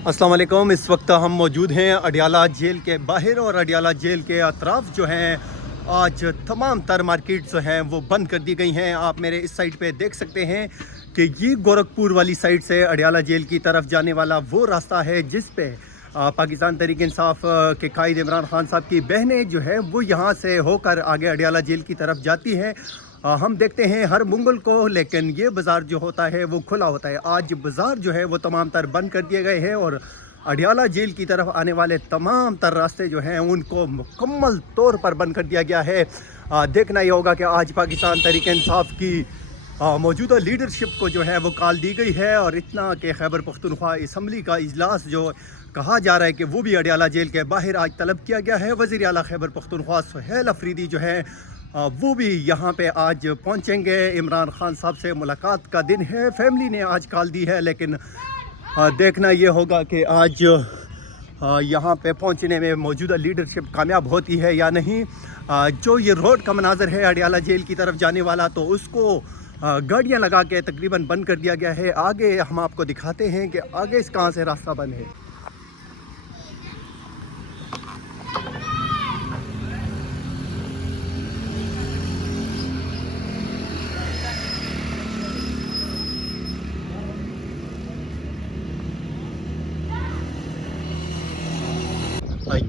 अस्सलाम वालेकुम। इस वक्त हम मौजूद हैं अडियाला जेल के बाहर और अडियाला जेल के अतराफ जो हैं आज तमाम तर मार्केट जो हैं वो बंद कर दी गई हैं। आप मेरे इस साइड पे देख सकते हैं कि ये गोरखपुर वाली साइड से अडियाला जेल की तरफ जाने वाला वो रास्ता है जिस पे पाकिस्तान तहरीक इंसाफ के कायद इमरान खान साहब की बहनें जो है वो यहाँ से होकर आगे अडियाला जेल की तरफ जाती हैं। हम देखते हैं हर मंगल को, लेकिन ये बाज़ार जो होता है वो खुला होता है। आज बाज़ार जो है वो तमाम तर बंद कर दिए गए हैं और अडियाला जेल की तरफ आने वाले तमाम तर रास्ते जो हैं उनको मुकम्मल तौर पर बंद कर दिया गया है। देखना ये होगा कि आज पाकिस्तान तहरीक इंसाफ की मौजूदा लीडरशिप को जो है वो कॉल दी गई है और इतना कि खैबर पख्तूनख्वा असम्बली का इजलास जो कहा जा रहा है कि वो भी अडियाला जेल के बाहर आज तलब किया गया है। वज़ीर आला खैबर पख्तूनख्वा सुहेल अफरीदी जो है वो भी यहाँ पे आज पहुँचेंगे। इमरान खान साहब से मुलाकात का दिन है, फैमिली ने आज कॉल दी है, लेकिन देखना ये होगा कि आज यहाँ पे पहुँचने में मौजूदा लीडरशिप कामयाब होती है या नहीं। जो ये रोड का मनाजर है अडियाला जेल की तरफ जाने वाला, तो उसको गाड़ियाँ लगा के तकरीबन बंद कर दिया गया है। आगे हम आपको दिखाते हैं कि आगे इस कहाँ से रास्ता बंद है।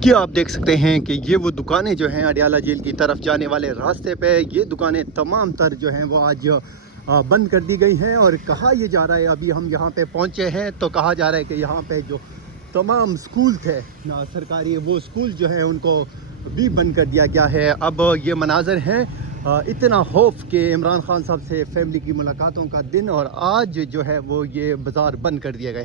ये आप देख सकते हैं कि ये वो दुकानें जो हैं अडियाला जेल की तरफ जाने वाले रास्ते पे, ये दुकानें तमाम तर जो हैं वो आज बंद कर दी गई हैं। और कहा यह जा रहा है, अभी हम यहाँ पे पहुँचे हैं तो कहा जा रहा है कि यहाँ पे जो तमाम स्कूल थे सरकारी, वो स्कूल जो हैं उनको भी बंद कर दिया गया है। अब ये मनाजर हैं इतना खौफ कि इमरान खान साहब से फैमिली की मुलाकातों का दिन, और आज जो है वो ये बाज़ार बंद कर दिया गया है।